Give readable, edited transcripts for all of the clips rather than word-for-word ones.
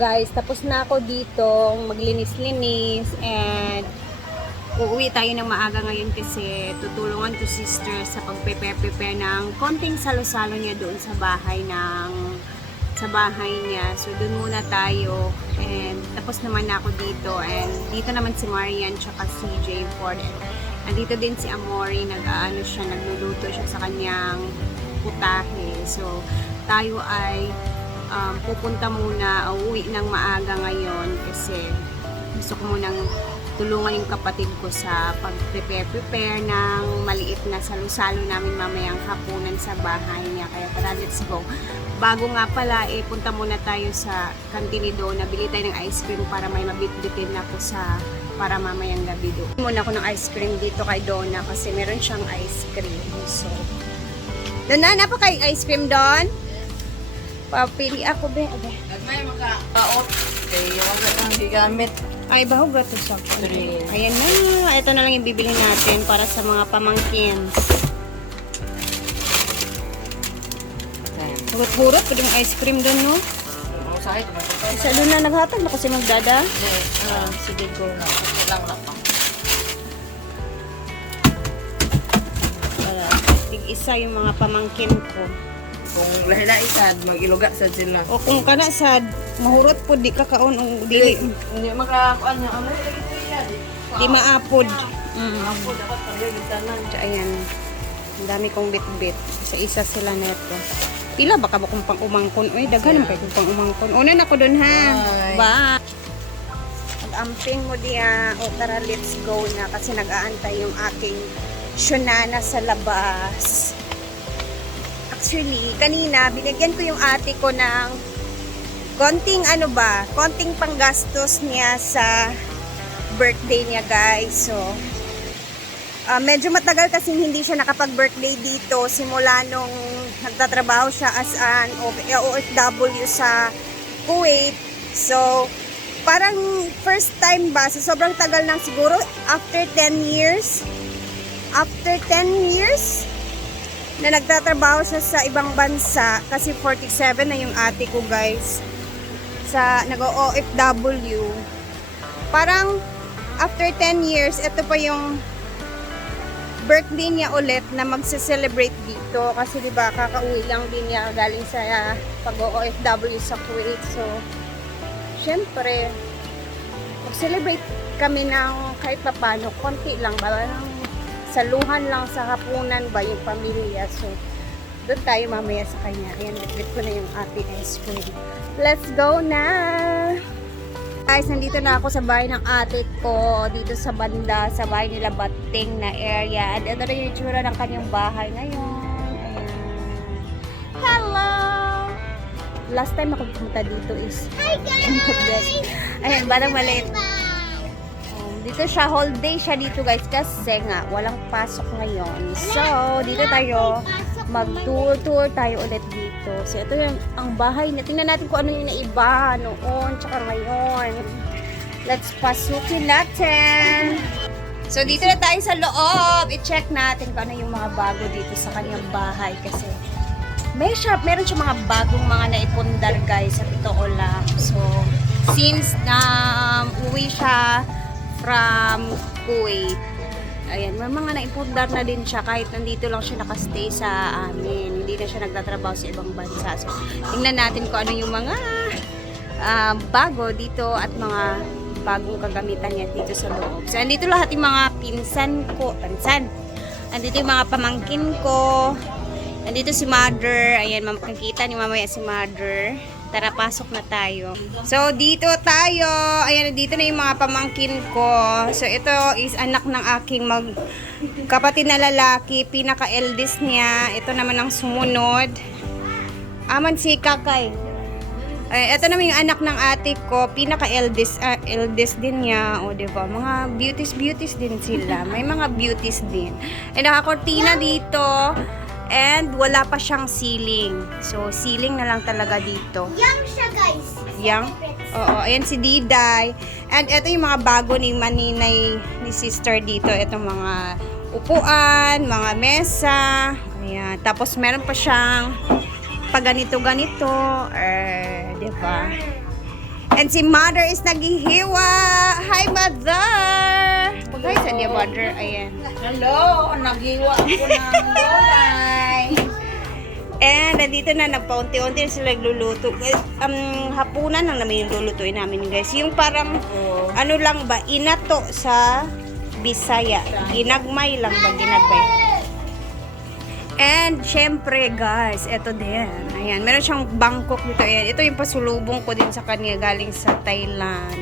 Guys, tapos na ako dito maglinis-linis and uuwi tayo ng maaga ngayon kasi tutulungan ko sister sa pag-prepare ng konting salo-salo niya doon sa bahay niya. So doon muna tayo and tapos naman na ako dito and dito naman si Marian tsaka si Jay Ford. Andito din si Amory, nagluluto siya sa kanyang putahe. So tayo ay pupunta muna, uuwi ng maaga ngayon kasi gusto ko munang tulungan yung kapatid ko sa pag-prepare ng maliit na salo-salo namin mamayang hapunan sa bahay niya. Kaya tara, let's go. Bago nga pala, punta muna tayo sa kantinidor na bili tayo ng ice cream para may mabitbitin ako para mamayang gabi doon. Muna ako ng ice cream dito kay Donna kasi meron siyang ice cream. So, Donna, napa kay ice cream doon? Papili ako, be. Nagmay maka-out. Kaya wala kang gigamit. Ay, bahog gato sa ayan na. Ito na lang yung bibili natin para sa mga pamangkins. Hurot-hurot pa yung ice cream doon, no? Isa doon na naghatag na kasi magdada. Sige, go. Lang pa. Para tig-isa yung mga pamangkin ko. Kung lahi-lahi mag-iluga sa sila. O kung kana sad, mahurot po di kakaon o dili. Hindi makakuan niya. Ano yung lagi niya? Di maapod. Ako dapat pag-igisanan. Ayan. Ang dami kong bit-bit. Sa isa sila neto. Pila baka ba kung pang umangkon? Uy, daghan naman kayo kung pang umangkon. Una na ko dun ha. Bye. Mag-amping mo diya. O tara, let's go na. Kasi nag-aantay yung aking shunana sa labas. Actually, kanina, binigyan ko yung ate ko ng konting konting panggastos niya sa birthday niya, guys. So, medyo matagal kasi hindi siya nakapag-birthday dito simula nung nagtatrabaho siya as an OFW sa Kuwait. So, parang first time ba, sa sobrang tagal ng siguro, after 10 years, na nagtatrabaho siya sa ibang bansa kasi 47 na yung ate ko, guys, sa nag-OFW. Parang after 10 years, ito pa yung birthday niya ulit na magse-celebrate dito kasi diba kakauwi lang din niya galing sa pag-OFW sa Kuwait. So syempre mag-celebrate kami ng kahit papano, konti lang ba, saluhan lang sa hapunan ba yung pamilya. So doon tayo mamaya sa kanya. Ayan, bitbit ko na yung ate ice cream. Let's go na! Guys, nandito na ako sa bahay ng ate ko, dito sa banda, sa bahay nila Bating na area. And ito na yung itsura ng kanyang bahay ngayon. Ayan. Hello! Last time ako pumunta dito is... Hi guys! Ayan, batang maliit. Dito siya, whole day siya dito, guys, kasi nga walang pasok ngayon. So, dito tayo mag-tour tayo ulit dito. So, ito yung ang bahay na. Tingnan natin kung ano yung naiba noon tsaka ngayon. Let's pasukin natin. So, dito na tayo sa loob. I-check natin kung ano yung mga bago dito sa kanyang bahay kasi meron siya mga bagong mga naipundar, guys, sa totoo lang. So, since uwi siya from Kuwait, ayan, may mga naipundar na din siya kahit nandito lang siya nakastay sa amin. Hindi na siya nagtatrabaho sa ibang bansa. So, tingnan natin kung ano yung mga bago dito at mga bagong kagamitan niya dito sa loob. So, andito lahat yung mga pinsan. Andito yung mga pamangkin ko. Andito si Mother. Ayan, makikita ni mamaya si Mother. Tara, pasok na tayo. So, dito tayo. Ayan, dito na yung mga pamangkin ko. So, ito is anak ng aking kapatid na lalaki. Pinaka-eldest niya. Ito naman ang sumunod. Aman si Kakay. Ito naman yung anak ng ate ko. Pinaka-eldest din niya. O, diba? Mga beauties din sila. May mga beauties din. And nakakortina dito. And wala pa siyang ceiling. So, ceiling na lang talaga dito. Young siya, guys. Young? Oo, ayan si Diday. And ito yung mga bago ni maninay ni sister dito. Itong mga upuan, mga mesa. Ayan. Tapos meron pa siyang pag ganito-ganito. Diba? And si mother is naghihiwa. Hi, mother! Bagay sa niya, mother. Ayan. Hello, naghiwa ako ng gulay. And nandito na, nagpaunti-unti na sila nagluluto. Hapunan lang namin yung lulutuin namin, guys. Yung parang, ano lang ba, inato sa Bisaya. Ginagmay lang ba, ginagmay. And, syempre, guys, eto din. Ayan, meron siyang Bangkok dito. Ayan, ito yung pasulubong ko din sa kanya galing sa Thailand.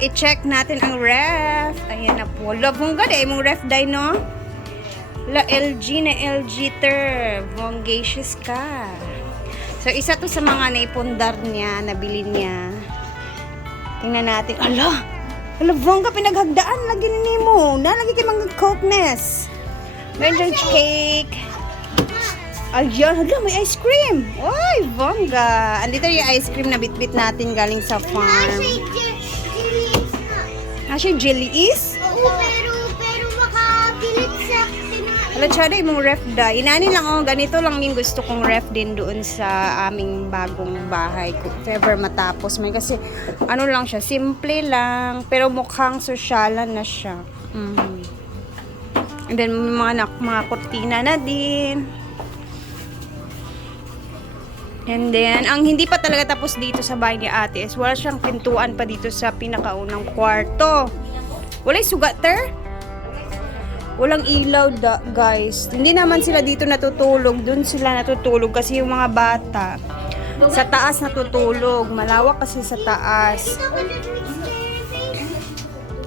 I-check natin ang ref. Ayan na po. Love mong ganda, mong ref day, no? La LG na LG ter. Vongacious ka. So, isa to sa mga naipundar niya, nabili niya. Tingnan natin. Ala! Ala, Vongga, pinaghagdaan. Lagi ni mo. Nalagi kayo mga cokeness. Meron cake. Ayan, hala, may ice cream. Uy, Vongga. Andito yung ice cream na bitbit natin galing sa farm. Siya jelly is? Oo, pero makapilit sa Wala tsada yung ref da. Inani lang ganito lang yung gusto kong ref din doon sa aming bagong bahay. Kung ever matapos man. Kasi ano lang siya, simple lang. Pero mukhang sosyalan na siya. And then may mga kurtina na din. And then, ang hindi pa talaga tapos dito sa bahay ni ate is wala siyang pintuan pa dito sa pinakaunang kwarto. Wala'y sugater? Walang ilaw, guys. Hindi naman sila dito natutulog. Doon sila natutulog kasi yung mga bata sa taas natutulog. Malawak kasi sa taas.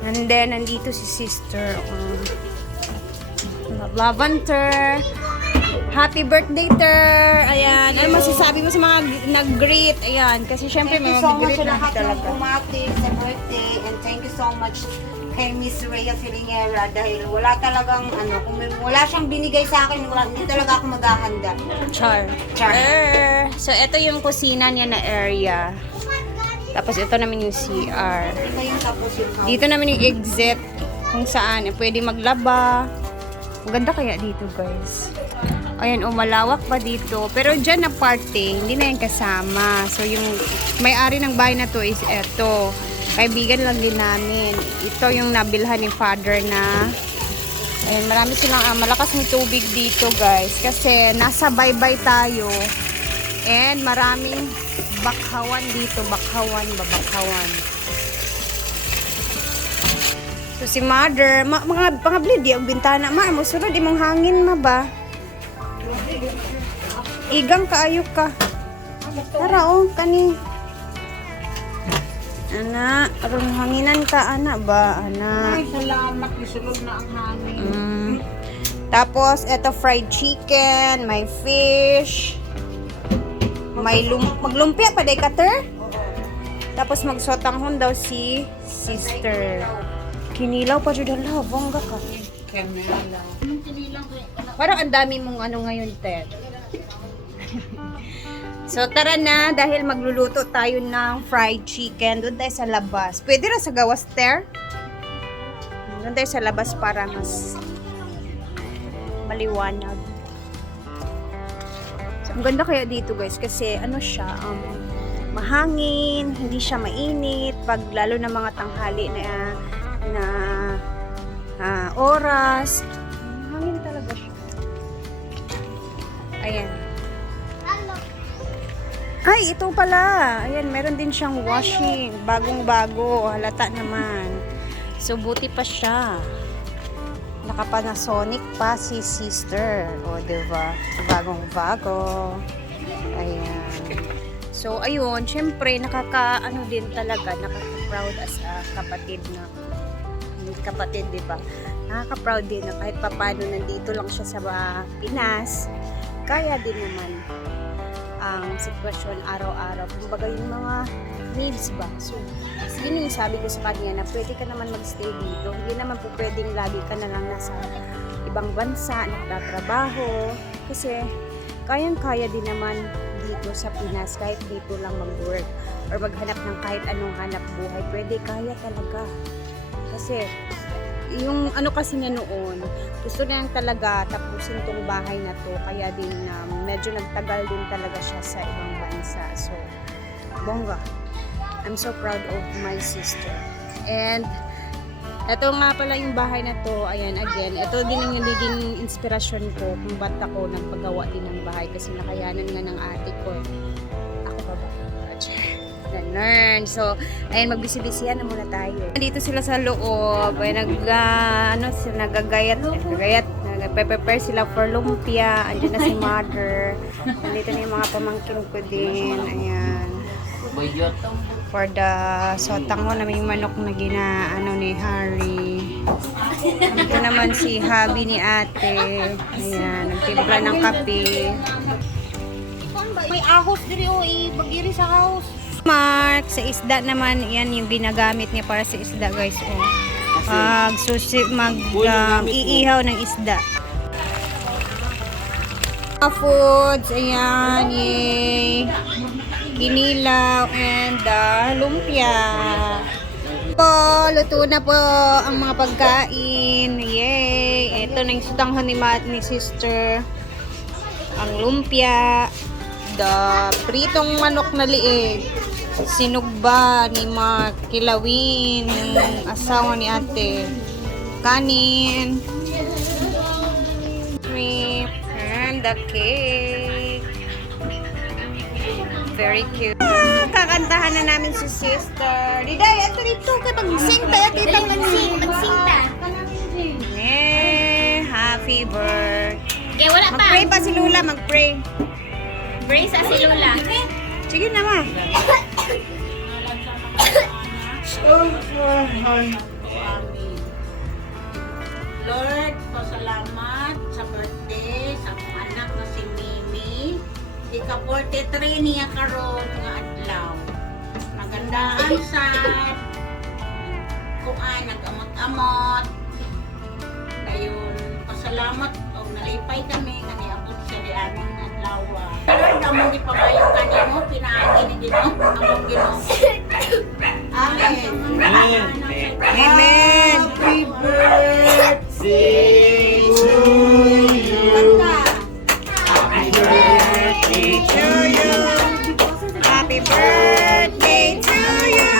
And then, nandito si sister. Lavender. Happy birthday, Ter! Ayan. Ano masasabi mo sa mga nag-greet? Ayan. Kasi syempre may mag-greet na talaga. Pumatik sa birthday and thank you so much kay Miss Rhea Filingera dahil wala talagang kung wala siyang binigay sa akin, hindi talaga ako maghahanda. Char. So, ito yung kusina niya na area. Tapos, ito naman yung CR. Ito yung tapos yung house. Dito naman yung exit kung saan pwede maglaba. Maganda kaya dito, guys. Ayan, malawak pa dito. Pero dyan na parte, hindi na yung kasama. So, yung may-ari ng bahay na to is eto. Kaibigan lang din namin. Ito yung nabilhan ni father na. Ayan, marami silang malakas ng tubig dito, guys. Kasi nasa baybay tayo. And maraming bakhawan dito. Bakhawan. So, si mother, mga blid, yung bintana. Mo sunod, imong hangin ba? Igang kaayo ka. Tara kani. Ana, aron hanginan ka ba, ana. Ay, salamat. Isulod na ang hangin. Tapos eto fried chicken, may fish. May maglumpia pa day cutter. Tapos magsotanghon daw si sister. Kinilaw pa jud hala, bongga ka. Canela. Parang ang dami mong ngayon, Ted. So, tara na. Dahil magluluto tayo ng fried chicken. Doon tayo sa labas. Pwede rin sa gawas, Ter. Doon tayo sa labas para mas maliwanag. So, ang ganda kaya dito, guys. Kasi, siya, mahangin. Hindi siya mainit. Pag lalo na mga tanghali na oras. Mahangin talaga siya. Ayan. Ay, ito pala. Ayan, meron din siyang washing. Bagong-bago. Halata naman. So, buti pa siya. Naka-Panasonic pa si sister. O, diba? Bagong-bago. Ayan. So, ayun. Syempre, din talaga. Nakaka-proud as a kapatid na. Kapatid, diba? Nakaka-proud din na kahit papano nandito lang siya sa Pinas. Kaya din naman ang sitwasyon araw-araw. Kumbaga yung mga needs ba. So, yun yung sabi ko sa kanya na pwede ka naman magstay dito. Hindi naman po pwedeng lagi ka na lang nasa ibang bansa, nagtatrabaho. Kasi, kayang-kaya din naman dito sa Pinas, kahit dito lang mag-work or maghanap ng kahit anong hanap buhay. Pwede, kaya talaga. Kasi, yung kasi niya noon, gusto niya talaga tapusin tong bahay na to, kaya din medyo nagtagal din talaga siya sa ibang bansa. So, bongga. I'm so proud of my sister. And ito nga pala yung bahay na to. Ayan, again, ito din yung naging inspirasyon ko kung ba't ako nagpagawa din ng bahay kasi nakayanan nga ng ate ko. Ako pa ba? Ganun. So, ayan, magbisi-bisihan na muna tayo. Dito sila sa loob. Ay, nagagayat. Nagpe-prepare sila for lumpia. Andiyan na si mother. Nandito na yung mga pamangkin ko din. Ayan. For the sotango na may manok na ginaano ni Harry. Ito naman si Habi ni ate. Ayan, nagtimpla ng kape. May ahos diri o ibagiri sa house. Mark, sa isda naman, yan yung ginagamit niya para sa isda guys. Iihaw ng isda. Foods, ayan, yay. Kinilaw and lumpia. Luto na po ang mga pagkain. Yay! Ito na yung sutanghon ni sister. Ang lumpia. Pritong manok na liig. Sinugba ni Mark. Kilawin. Yung asawa ni ate. Kanin. Shrimp. And the cake. Very cute. Kakantahan na namin si sister. Diday, ito dito. Kaya mag-sing tayo. Kita Magsing ta. Happy birthday. Okay, wala pa. Mag-pray pa si Lula. Mag-pray. Brace sa si Lola. Sige na ma. Lord, pasalamat sa birthday sa akong anak na si Mimi. Ika 43 niya karon nga adlaw. Nagandaan sa kuan nag-amot-amot. Dayon pasalamat og nalipay kami nga niabot sa dianing adlaw. Lord, among gipabayo kanimo pinaagi ni Ginoo. Among Ginoo. Amen. Amen. Happy birthday to you. Happy birthday to you. Happy birthday to you.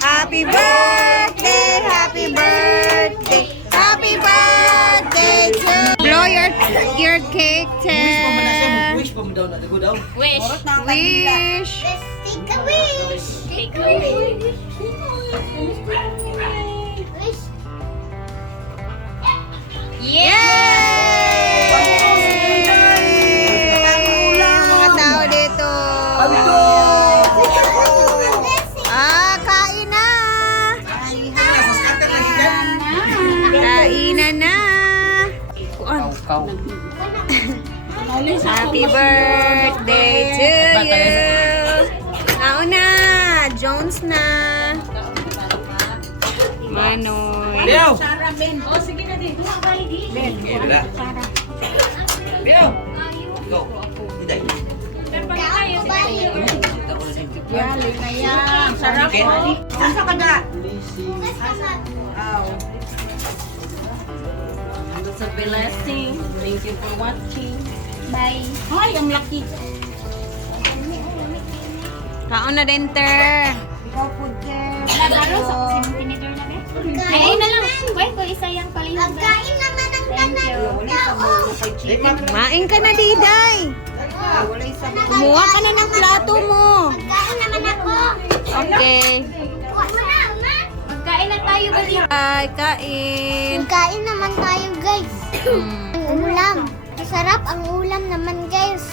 Happy birthday. Happy birthday. Happy birthday to you. Blow your cake, Ted. Wish pa mo daw na dago daw. Wish. Wish. Take a wish. Take a wish. Wish. Yay! Mga tao dito. Kain na. Kainan na. Happy birthday to you. Nauna, Jones na. Manoy. Leo! Sarah Ben. Oh, sige na din. Wala. Leo! Go. Hindi. Yali na yan. Sarap mo. Asa ka na? Aw. It's a blessing. Thank you for watching. Bye. Ay, ang laki. Kaon na din, ter. Ikaw po, Jeff. Lalo sa tinidor na ba? Ay, na lang. Wait, ko isa yung palihog. Pagkain naman ang tanan. Main ka na, Diday. Wala isa mo. Kumuha ka na ng plato mo. Pagkain naman ako. Okay. Kuha mo na, ma. Magkain na tayo, bali. Ay, kain. Magkain naman tayo, guys. Ang ulam. Masarap ang ulam naman, guys.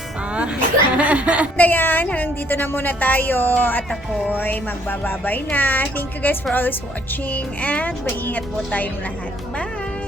Dayan, hanggang dito na muna tayo at ako'y magbababay na. Thank you guys for always watching and maingat po tayong lahat. Bye!